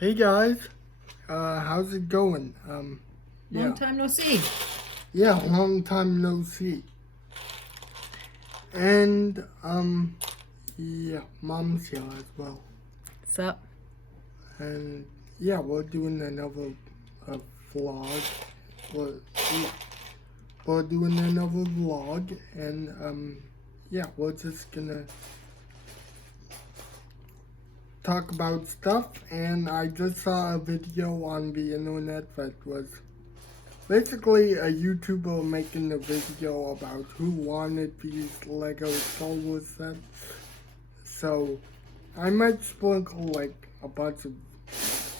Hey guys, how's it going? Long time no see. Yeah, long time no see. And, yeah, Mom's here as well. What's up? And, yeah, we're doing another vlog. Yeah, we're doing another vlog, and, yeah, we're just gonna talk about stuff. And I just saw a video on the internet that was basically a YouTuber making a video about who wanted these Lego Star Wars sets. So I might sprinkle like a bunch of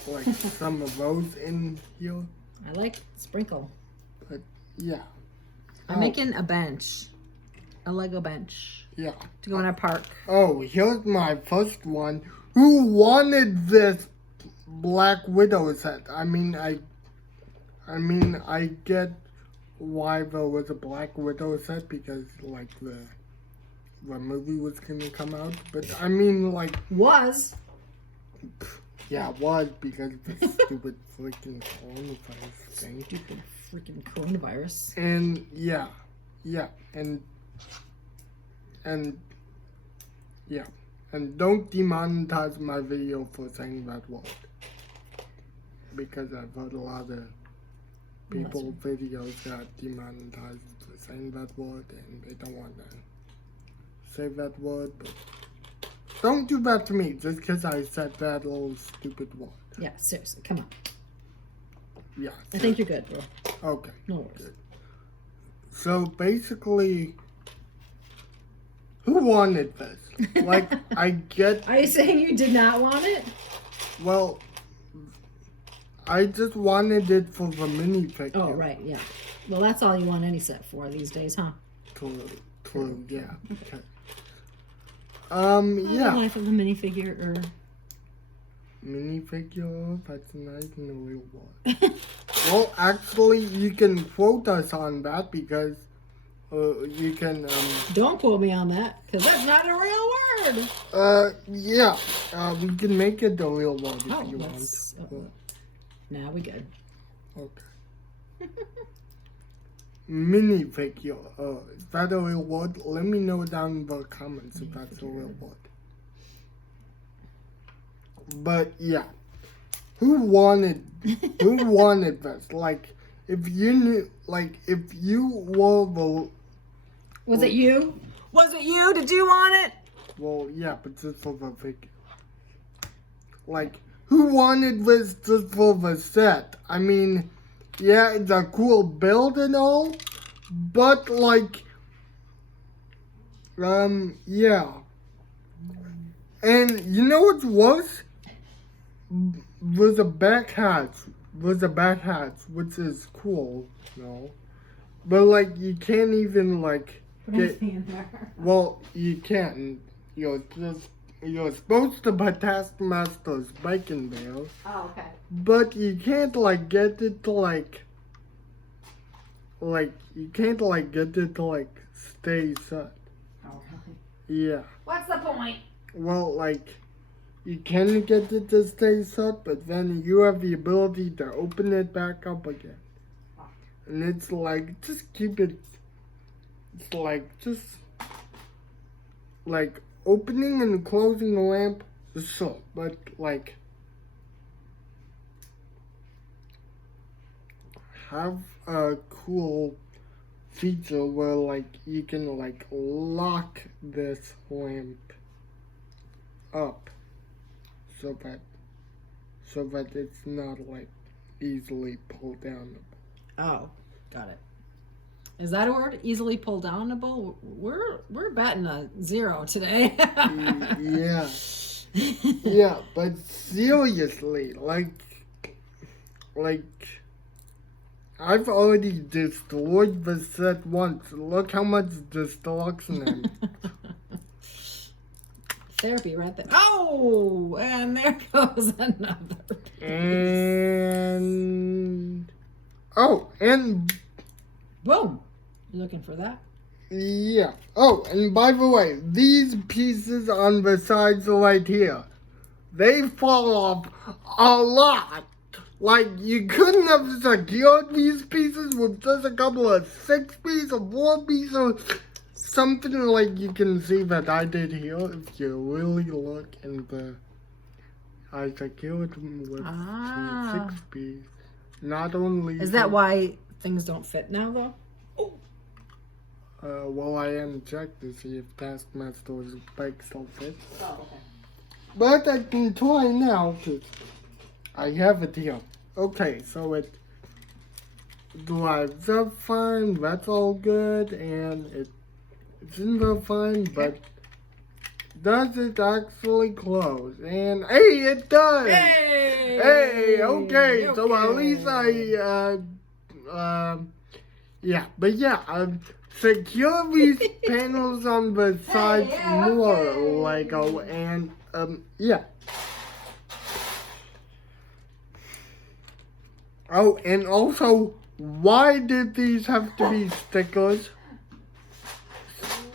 like some of those in here. I like sprinkle. But yeah. I'm making a bench. A Lego bench. Yeah. To go in our park. Oh, here's my first one. Who wanted this Black Widow set? I mean, I get why there was a Black Widow set because, like, the movie was gonna come out. But, I mean, like... Was? Yeah, it was because of the stupid freaking coronavirus thing. Stupid freaking coronavirus. And, yeah. And, yeah. And don't demonetize my video for saying that word. Because I've heard a lot of people videos got demonetized for saying that word and they don't want to say that word, but don't do that to me just because I said that little stupid word. Yeah, seriously, come on. Yeah. I think you're good, bro. Okay. No worries. Good. So basically, who wanted this? Like, I get... Are you saying you did not want it? Well, I just wanted it for the minifigure. Oh, right, yeah. Well, that's all you want any set for these days, huh? True, yeah. Okay. The Yeah. life of a minifigure, or... Minifigure, that's nice in the real world. Well, actually, you can quote us on that because you can, Don't quote me on that, because that's not a real word. yeah. We can make it the real word if you want. Now we good. Okay. Minifigure. Is that a real word? Let me know down in the comments if that's a real word. But yeah, who wanted this? Like, if you knew, like, if you were the... Was it you? Was it you? Did you want it? Well, yeah, but just for the figure. Like, who wanted this just for the set? I mean, yeah, it's a cool build and all, but like, yeah. And you know what's worse? There's a back hatch, which is cool, you know. But like, you can't even like get. Well, you can't. You're supposed to put Taskmaster's bike in there. Oh, okay. But you can't like get it to like you can't like get it to like stay set. Oh, really? Yeah. What's the point? Well, like, you can get it to stay set, but then you have the ability to open it back up again. And it's like, just keep it, it's like, just, like, opening and closing the lamp, sure, but, like, have a cool feature where, like, you can, like, lock this lamp up so that it's not like easily pulled down. Oh, got it. Is that a word? Easily pull downable? We're batting a 0 today. Yeah. Yeah, but seriously, like I've already destroyed the set once. Look how much destruction I'm... Therapy right there. Oh, and there goes another piece. And boom. You looking for that? yeah. Oh, and by the way, these pieces on the sides right here, they fall off a lot. Like, you couldn't have secured these pieces with just a couple of 6-piece or 4-piece or something like you can see that I did here. If you really look in the, I secured them with some 6-piece. Not only Is that why things don't fit now, though? Well, I hadn't checked to see if Taskmaster's bike still fits. Oh, okay. But I can try now, because I have it here. Okay, so it drives up fine, that's all good, and it's in there fine, but does it actually close? And hey, it does! Hey, okay, so at least secure these panels on the sides more, Lego, and, yeah. Oh, and also, why did these have to be stickers?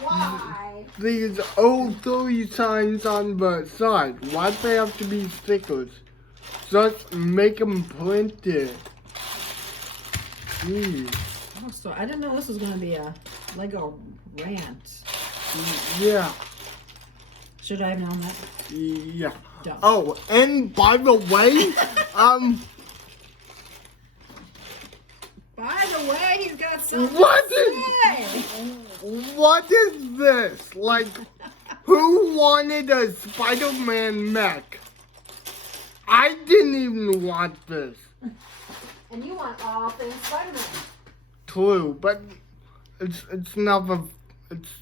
Why? These O3 signs on the side, why'd they have to be stickers? Just make them printed. Jeez. Oh, so I didn't know this was going to be a Lego rant. Yeah. Should I have known that? Yeah. Dumb. Oh, and by the way, By the way, he's got something What to say. what is this? Like, who wanted a Spider-Man mech? I didn't even want this. And you want all things Spider-Man. True, but it's never, it's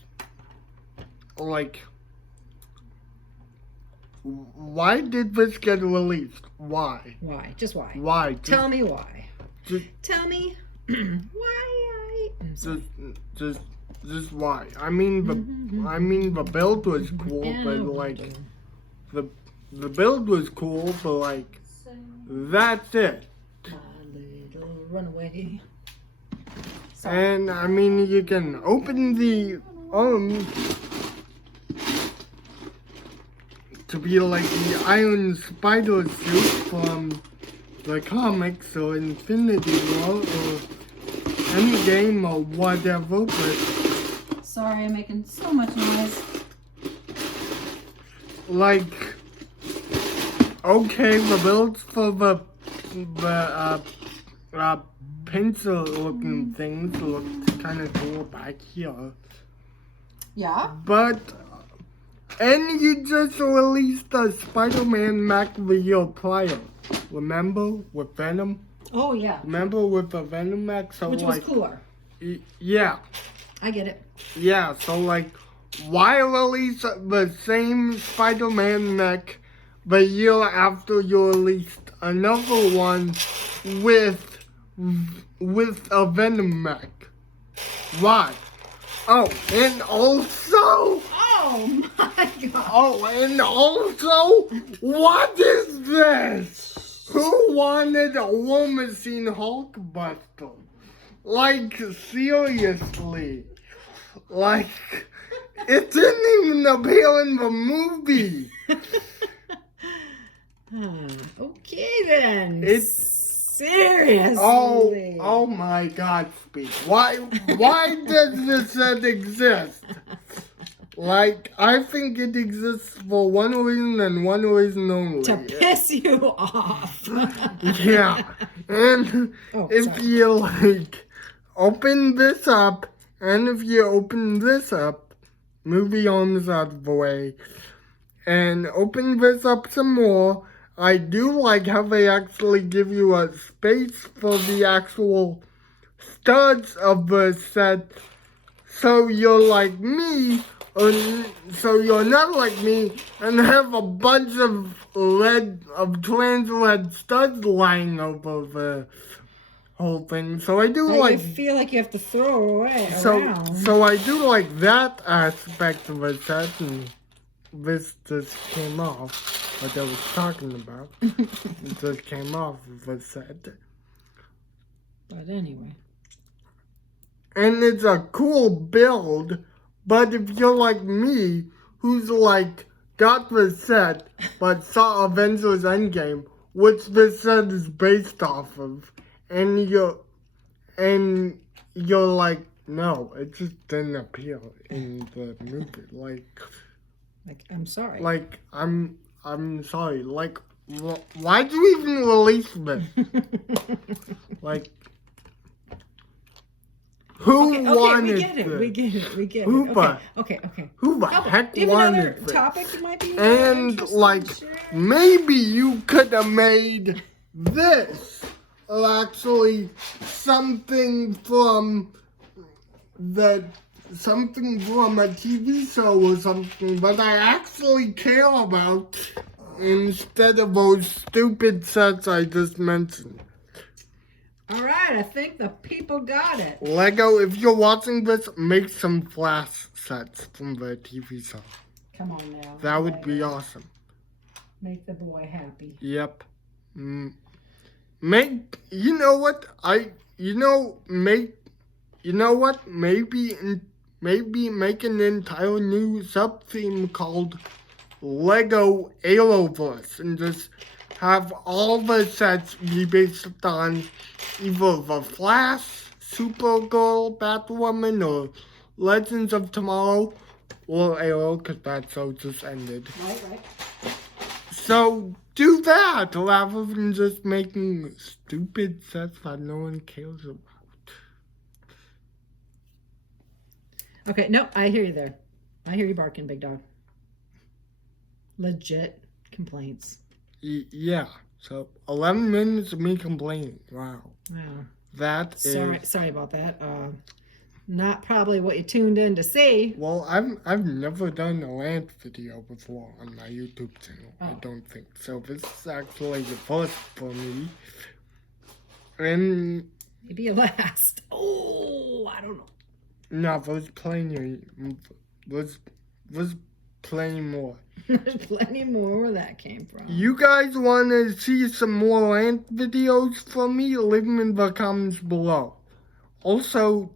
like, why did this get released? Why? Why? Just why? Why? Tell me why. Just, Tell me why I'm sorry. just why? I mean the build was cool, but like the build was cool, but like that's it. My little runaway. And I mean you can open the to be like the Iron Spider suit from the comics or Infinity War or Endgame or whatever, but Sorry, I'm making so much noise. like, okay, the builds for the pencil looking things look kind of cool back here, Yeah? but and you just released the Spider-Man mech video prior, remember, with Venom? Oh, yeah. Remember with the Venom mech? So Which was like, cooler. Yeah. I get it. Yeah, so like, why release the same Spider-Man mech the year after you released another one with a Venom mech? Why? Oh, and also... Oh, my God. Oh, and also, what is this? Who wanted a War Machine Hulkbuster? Like, seriously. Like, it didn't even appear in the movie. Okay, then. It's Seriously. oh my God, Speed. Why does this set exist? Like, I think it exists for one reason and one reason only. To piss you off. Yeah. And if you, like, open this up, and if you open this up, move the arms out of the way, and open this up some more, I do like how they actually give you a space for the actual studs of the set, so you're like me, or so you're not like me and have a bunch of trans red studs lying over the whole thing. So I do I feel like you have to throw away around. So I do like that aspect of the set, and this just came off what I was talking about. It just came off of the set. But anyway. And it's a cool build, but if you're like me, who's like got the set, but saw Avengers Endgame, which this set is based off of, and you're like, no, it just didn't appear in the movie. Like, I'm sorry. Like, I'm sorry. Like, why'd you even release this? Like, who wanted this? We get it. Who Okay. Who the heck wanted this? Topic might be And like, maybe you could have made this actually something from a TV show or something that I actually care about instead of those stupid sets I just mentioned. Alright, I think the people got it. Lego, if you're watching this, make some Flash sets from the TV show. Come on now. That would be awesome. Make the boy happy. Yep. Maybe make an entire new sub-theme called Lego Arrowverse and just have all the sets be based on either the Flash, Supergirl, Batwoman, or Legends of Tomorrow, or Arrow, because that show just ended. Right. So do that rather than just making stupid sets that no one cares about. Okay, no, I hear you there. I hear you barking, big dog. Legit complaints. Yeah, so 11 minutes of me complaining. Wow. That is... Sorry about that. Not probably what you tuned in to see. Well, I've never done a rant video before on my YouTube channel. Oh. I don't think. So this is actually the first for me. And... Maybe a last. Oh, I don't know. No, there's plenty more. There's plenty more where that came from. You guys want to see some more rant videos from me? Leave them in the comments below. Also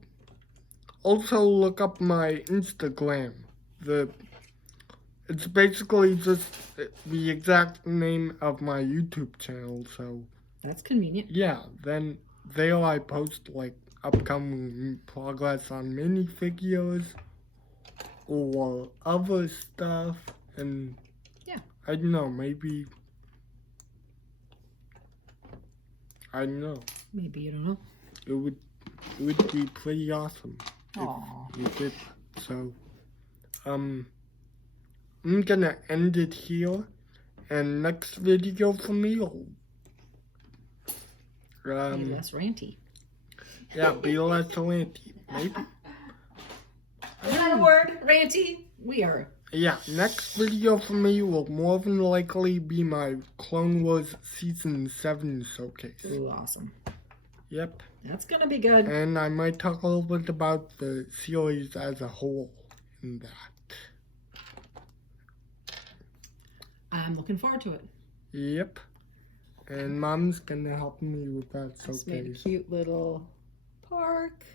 look up my Instagram. It's basically just the exact name of my YouTube channel, so... That's convenient. Yeah, then there I post, like, upcoming progress on minifigures or other stuff, and yeah, I don't know, maybe, I don't know. Maybe you don't know. It would be pretty awesome if you did that. So, I'm gonna end it here, and next video for me will be less ranty. Yeah, be less ranty, maybe. Is that a word? Ranty? We are. Yeah, next video for me will more than likely be my Clone Wars Season 7 showcase. Ooh, awesome. Yep. That's gonna be good. And I might talk a little bit about the series as a whole in that. I'm looking forward to it. Yep. And Mom's gonna help me with that showcase. Just made a cute little park.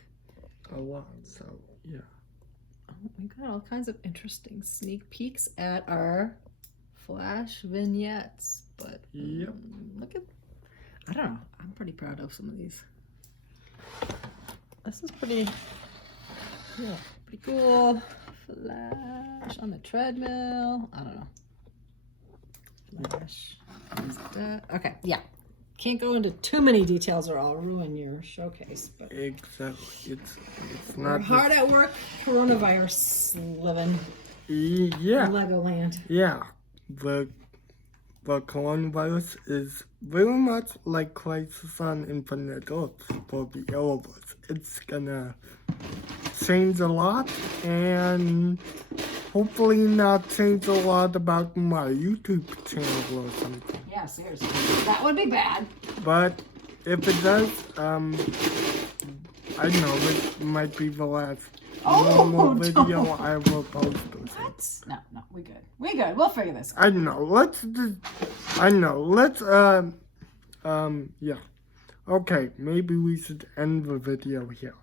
A lot, so yeah. Oh, we got all kinds of interesting sneak peeks at our Flash vignettes, but yep. Look at, I don't know, I'm pretty proud of some of these. This is pretty cool. Flash on the treadmill. I don't know. Flash. Okay, yeah. Can't go into too many details or I'll ruin your showcase. But exactly. It's we're not hard at work, coronavirus living. Yeah. In Legoland. Yeah. The coronavirus is very much like Crisis on Infinite Earths for the Arrowverse. It's gonna change a lot and hopefully not change a lot about my YouTube channel or something. Yeah, seriously. That would be bad. But if it does, I don't know, it might be the last normal video I will post. What? No, we good. We good. We'll figure this out. I don't know. Yeah. Okay, maybe we should end the video here.